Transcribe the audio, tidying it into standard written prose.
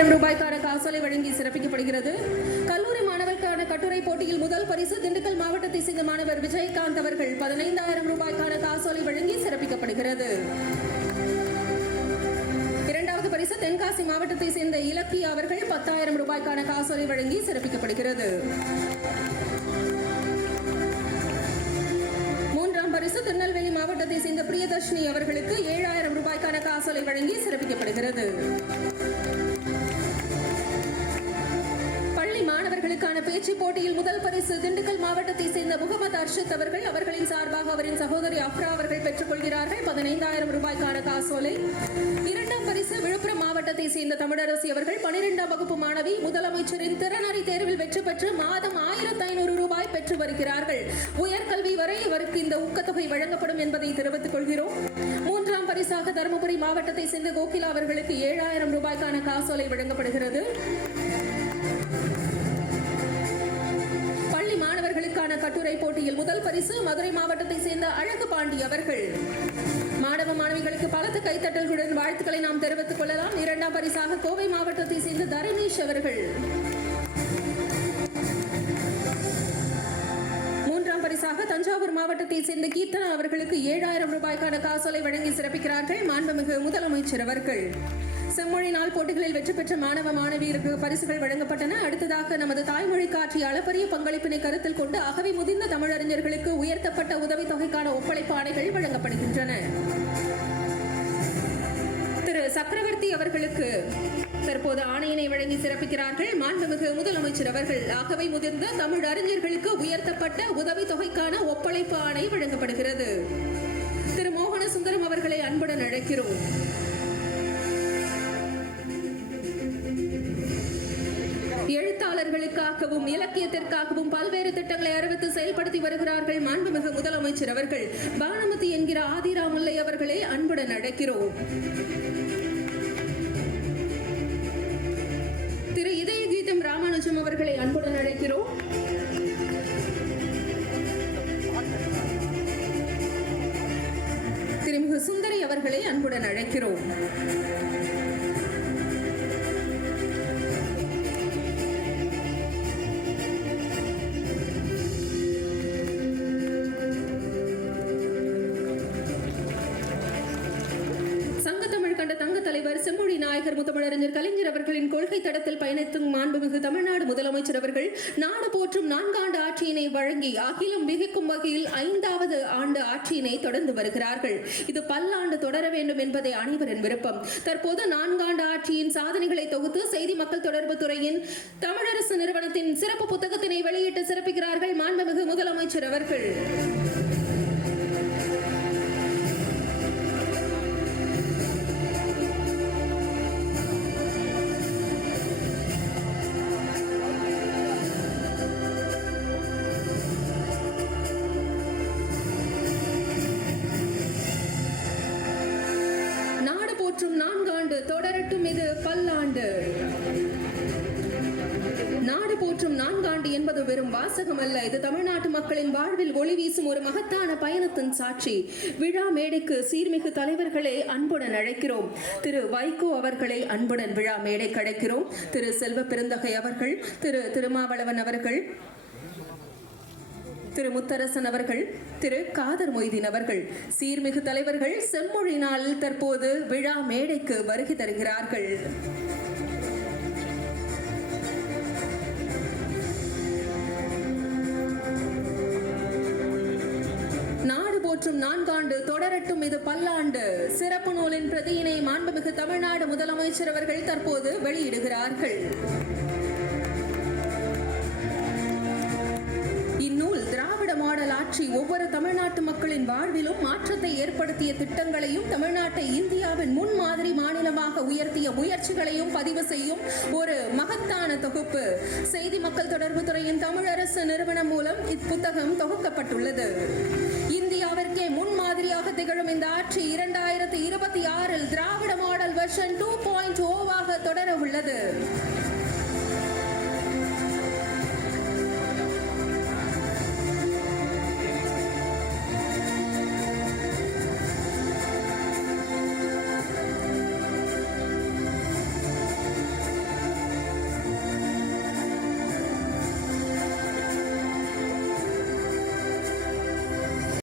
10,000 ரூபாய்க்கான காசோலை வழங்கி சிறப்பிக்கப்படுகிறது. கல்லூரி மாணவர்களுக்கான கட்டுரை போட்டியில் முதல் பரிசு திண்டுக்கல் மாவட்டத்தை சேர்ந்த மாணவர் விஜயகாந்த் அவர்கள் 15,000 ரூபாய்க்கான காசோலை வழங்கி சிறப்பிக்கப்படுகிறது. இரண்டாவது பரிசு தென்காசி மாவட்டத்தை சேர்ந்த இலக்கிய அவர்கள் 10,000 ரூபாய்க்கான காசோலை வழங்கி சிறப்பிக்கப்படுகிறது. மூன்றாம் பரிசு திருநெல்வேலி மாவட்டத்தை சேர்ந்த பிரியதர்ஷினி அவர்களுக்கு 7,000 ரூபாய்க்கான காசோலை வழங்கி சிறப்பிக்கப்படுகிறது. பள்ளி மாணவர்களுக்கான பேச்சு போட்டியில் முதல் பரிசு திண்டுக்கல் மாவட்டத்தை சேர்ந்த முகமது அர்ஷத் அவர்கள் அவர்களின் சார்பாக அவரின் சகோதரி அப்ரா அவர்கள் பெற்றுக் கொள்கிறார்கள் 15,000 ரூபாய்க்கான காசோலை. இரண்டாம் பரிசு விழுப்புரம் மாவட்டத்தை சேர்ந்த தமிழரசி அவர்கள் 12ஆம் வகுப்பு மாணவி முதலமைச்சரின் திறனறி தேர்வில் வெற்றி பெற்று மாதம் 1,500 ரூபாய் பெற்று வருகிறார்கள். உயர்கல்வி வரை இவருக்கு இந்த ஊக்கத்தொகை வழங்கப்படும் என்பதை தெரிவித்துக் கொள்கிறோம். மூன்றாம் பரிசாக தருமபுரி மாவட்டத்தை சேர்ந்த கோகிலா அவர்களுக்கு 7,000 ரூபாய்க்கான காசோலை வழங்கப்படுகிறது. பள்ளி மாணவர்களுக்கான கட்டுரை போட்டியில் முதல் பரிசு மதுரை மாவட்டத்தை சேர்ந்த அழகு பாண்டி அவர்கள். மாணவ மாணவிகளுக்கு பலத்த கைத்தட்டல்களுடன் வாழ்த்துக்களை நாம் தெரிவித்துக் கொள்ளலாம். இரண்டாம் பரிசாக கோவை மாவட்டத்தை சேர்ந்த தரணீஷ் அவர்கள். மூன்றாம் பரிசாக தஞ்சாவூர் மாவட்டத்தை சேர்ந்த கீர்த்தனா அவர்களுக்கு 7,000 ரூபாய்க்கான காசோலை வழங்கி சிறப்பிக்கிறார்கள் மாண்புமிகு முதலமைச்சர் அவர்கள். செம்மொழி நாள் போட்டிகளில் வெற்றி பெற்ற மாணவ மாணவியருக்கு பரிசுகள் வழங்கப்பட்டன. அடுத்ததாக நமது தாய்மொழிக்கு ஆற்றிய அளப்பரிய பங்களிப்பினை கருத்தில் கொண்டு அகவை முதிர்ந்த தமிழறிஞர்களுக்கு உயர்த்தப்பட்ட உதவித்தொகைக்கான ஒப்படைப்பு ஆணைகள் வழங்கப்படுகின்றன. திரு சக்கரவர்த்தி அவர்களுக்கு தற்போது ஆணையினை வழங்கி சிறப்பிக்கிறார்கள் மாண்புமிகு முதலமைச்சர் அவர்கள். அகவை முதிர்ந்த தமிழ் அறிஞர்களுக்கு உயர்த்தப்பட்ட உதவித்தொகைக்கான ஒப்படைப்பு ஆணை வழங்கப்படுகிறது. திரு மோகன சுந்தரம் அவர்களை அன்புடன் அழைக்கிறோம். எழுத்தாளர்களுக்காகவும் இலக்கியத்திற்காகவும் பல்வேறு திட்டங்களை அறிவித்து செயல்படுத்தி வருகிறார்கள் மாண்புமிகு முதலமைச்சர் அவர்கள். பானுமதி என்கிற ஆதிராமுல்லை அவர்களை அன்புடன் அழைக்கிறோம். திரு இதய கீதம் ராமானுஜம் அவர்களை அன்புடன் அழைக்கிறோம். திருமிகு சுந்தரி அவர்களை அன்புடன் அழைக்கிறோம். செம்மொழி நாயகர் முத்தமிழறிஞர் கலைஞர் அவர்களின் கொள்கை தடத்தில் பயணித்தும் மாண்புமிகு தமிழ்நாடு முதலமைச்சர் அவர்கள் நாடு போற்றும் 4 ஆண்டு ஆட்சியினை வழங்கி அகிலம் மிகைக்கும் வகையில் 5வது ஆண்டு ஆட்சியினை தொடர்ந்து வருகிறார்கள். இது பல்லாண்டு தொடர வேண்டும் என்பதை அனைவரின் விருப்பம். தற்போது 4 ஆண்டு ஆட்சியின் சாதனைகளை தொகுத்து செய்தி மக்கள் தொடர்பு துறையின் தமிழரசு நிறுவனத்தின் சிறப்பு புத்தகத்தினை வெளியிட்டு சிறப்பிக்கிறார்கள் மாண்புமிகு முதலமைச்சர் அவர்கள். தொடரட்டும் இது பல்லாண்டு. நாடு போற்றும் 4 ஆண்டு என்பது வெறும் வாசகம் அல்ல. இது தமிழ்நாட்டு மக்களின் வாழ்வில் ஒளி வீசும் ஒரு மகத்தான பயணத்தின் சாட்சி. விழா மேடைக்கு சீர்மிகு தலைவர்களை அன்புடன் அழைக்கிறோம். திரு வைகோ அவர்களை அன்புடன் விழா மேடைக்கு அழைக்கிறோம். திரு செல்வ பெருந்தகை அவர்கள், திரு திருமாவளவன் அவர்கள், திரு முத்தரசன் அவர்கள், திரு காதர் மொய்தீன் அவர்கள், சீர்மிகு தலைவர்கள் செம்மொழி நாளில் தற்போது விழா மேடைக்கு வருகை தருகிறார்கள். நாடு போற்றும் 4 ஆண்டு தொடரட்டும் இது பல்லாண்டு சிறப்பு நூலின் பிரதியினை மாண்புமிகு தமிழ்நாடு முதலமைச்சர் அவர்கள் தற்போது வெளியிடுகிறார்கள். இந்நூல் திராவிட மாடல் ஆட்சி ஒவ்வொரு தமிழ்நாட்டு மக்களின் வாழ்விலும் மாற்றத்தை ஏற்படுத்திய திட்டங்களையும் தமிழ்நாட்டை இந்தியாவின் முன்மாதிரி மாநிலமாக உயர்த்திய முயற்சிகளையும் பதிவு செய்யும் ஒரு மகத்தான தொகுப்பு. செய்தி மக்கள் தொடர்பு துறையின் தமிழரசு நிறுவனம் மூலம் இப்புத்தகம் தொகுக்கப்பட்டுள்ளது. இந்தியாவிற்கே முன்மாதிரியாக திகழும் இந்த ஆட்சி 2026 திராவிட மாடல் வெர்ஷன் 2.0 தொடர உள்ளது.